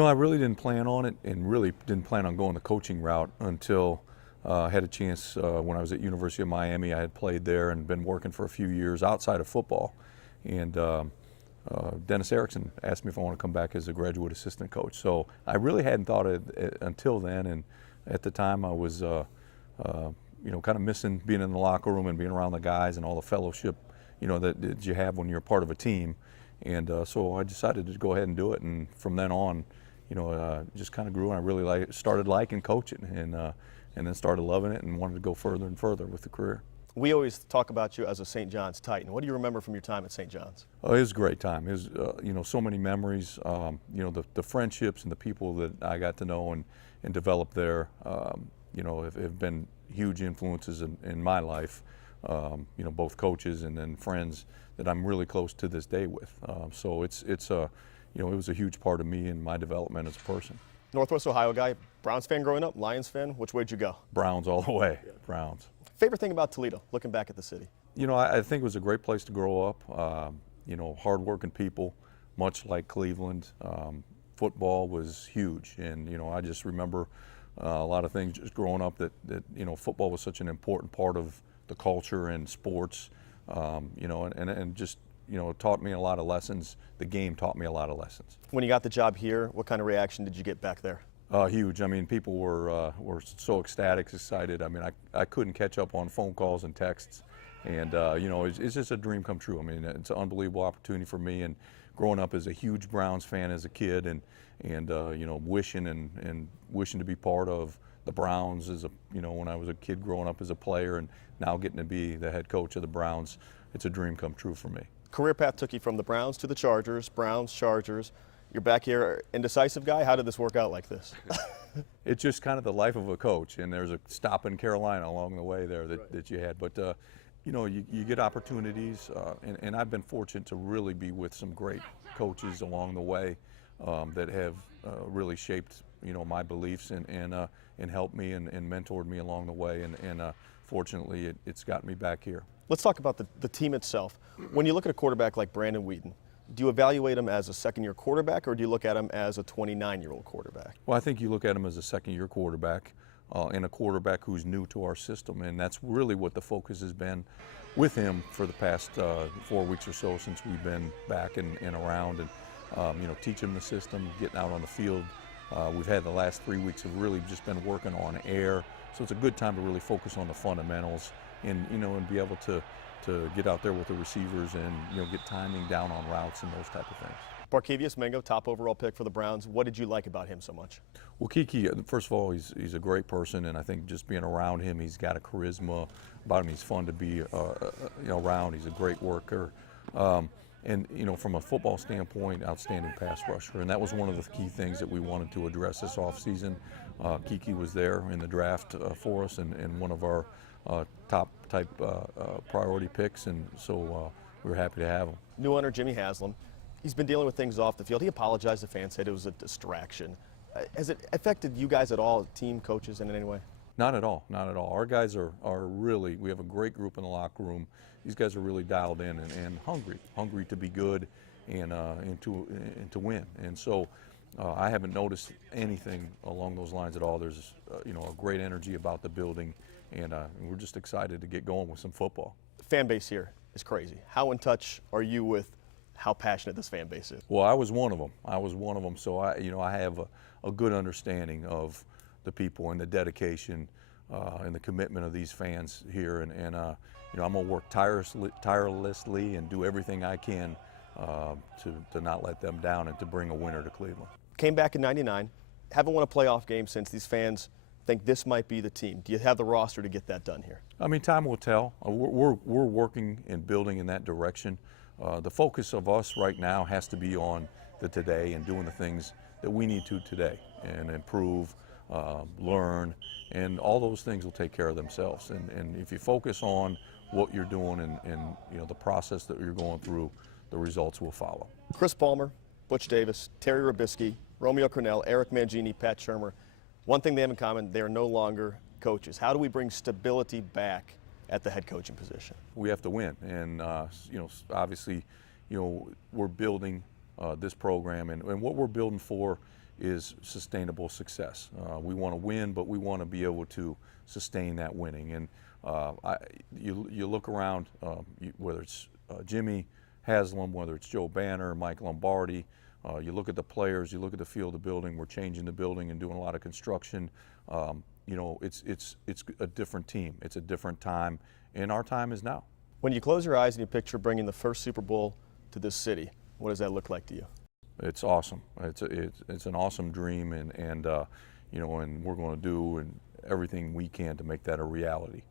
I really didn't plan on it and really didn't plan on going the coaching route until I had a chance when I was at University of Miami. I had played there and been working for a few years outside of football. And Dennis Erickson asked me if I want to come back as a graduate assistant coach. So I really hadn't thought of it until then. And at the time I was, kind of missing being in the locker room and being around the guys and all the fellowship, that you have when you're part of a team. And so I decided to go ahead and do it. And from then on, just kind of grew, and I really started liking coaching, and then started loving it and wanted to go further and further with the career. We always talk about you as a St. John's Titan. What do you remember from your time at St. John's? Oh, it was a great time. It was, so many memories. The friendships and the people that I got to know and develop there, have been huge influences in my life. Both coaches and then friends that I'm really close to this day with. So it was a huge part of me and my development as a person. Northwest Ohio guy, Browns fan growing up, Lions fan. Which way'd you go? Browns all the way. Yeah. Browns. Favorite thing about Toledo, looking back at the city? I think it was a great place to grow up. Hardworking people, much like Cleveland. Football was huge, and I just remember a lot of things just growing up that football was such an important part of the culture and sports. And just taught me a lot of lessons. The game taught me a lot of lessons. When you got the job here, what kind of reaction did you get back there? Huge. I mean, people were so ecstatic, excited. I mean, I couldn't catch up on phone calls and texts, and it's just a dream come true. I mean, it's an unbelievable opportunity for me, and growing up as a huge Browns fan as a kid, and wishing to be part of the Browns as when I was a kid growing up as a player, and now getting to be the head coach of the Browns. It's a dream come true for me. Career path took you from the Browns to the Chargers, Browns, Chargers. You're back here, indecisive guy. How did this work out like this? It's just kind of the life of a coach, and there's a stop in Carolina along the way there that you had. But you get opportunities, and I've been fortunate to really be with some great coaches along the way that have really shaped my beliefs and helped me and mentored me along the way. And fortunately, it's got me back here. Let's talk about the team itself. When you look at a quarterback like Brandon Wheaton, do you evaluate him as a second-year quarterback, or do you look at him as a 29-year-old quarterback? Well, I think you look at him as a second-year quarterback and a quarterback who's new to our system, and that's really what the focus has been with him for the past 4 weeks or so since we've been back and around, and teaching him the system, getting out on the field. We've had the last 3 weeks have really just been working on air, so it's a good time to really focus on the fundamentals and be able to get out there with the receivers and get timing down on routes and those type of things. Barkevious Mingo, top overall pick for the Browns. What did you like about him so much? Well, Kiki, first of all, he's a great person, and I think just being around him, he's got a charisma about him. He's fun to be around. He's a great worker. And from a football standpoint, outstanding pass rusher, and that was one of the key things that we wanted to address this offseason. Kiki was there in the draft for us, and one of our top type priority picks, and so we were happy to have him. New owner Jimmy Haslam, he's been dealing with things off the field. He apologized to fans, said it was a distraction. Has it affected you guys at all, team, coaches, in any way? Not at all, not at all. Our guys are really, we have a great group in the locker room. These guys are really dialed in and hungry to be good and to win. And so I haven't noticed anything along those lines at all. There's a great energy about the building, and we're just excited to get going with some football. The fan base here is crazy. How in touch are you with how passionate this fan base is? Well, I was one of them. So I have a good understanding of the people and the dedication and the commitment of these fans here, and I'm gonna work tirelessly and do everything I can to not let them down and to bring a winner to Cleveland. Came back in '99, haven't won a playoff game since. These fans think this might be the team. Do you have the roster to get that done here? I mean, time will tell. We're working and building in that direction. The focus of us right now has to be on the today and doing the things that we need to today and improve, learn, and all those things will take care of themselves. And if you focus on what you're doing and the process that you're going through, the results will follow. Chris Palmer, Butch Davis, Terry Robisky, Romeo Crennel, Eric Mangini, Pat Shermer. One thing they have in common, they are no longer coaches. How do we bring stability back at the head coaching position? We have to win, and obviously, we're building this program, and what we're building for is sustainable success. We want to win, but we want to be able to sustain that winning. And you look around, whether it's Jimmy Haslam, whether it's Joe Banner, Mike Lombardi, you look at the players, you look at the field of building. We're changing the building and doing a lot of construction. You know, it's a different team. It's a different time, and our time is now. When you close your eyes and you picture bringing the first Super Bowl to this city, what does that look like to you? It's awesome. It's an awesome dream, and you know, and we're going to do everything we can to make that a reality.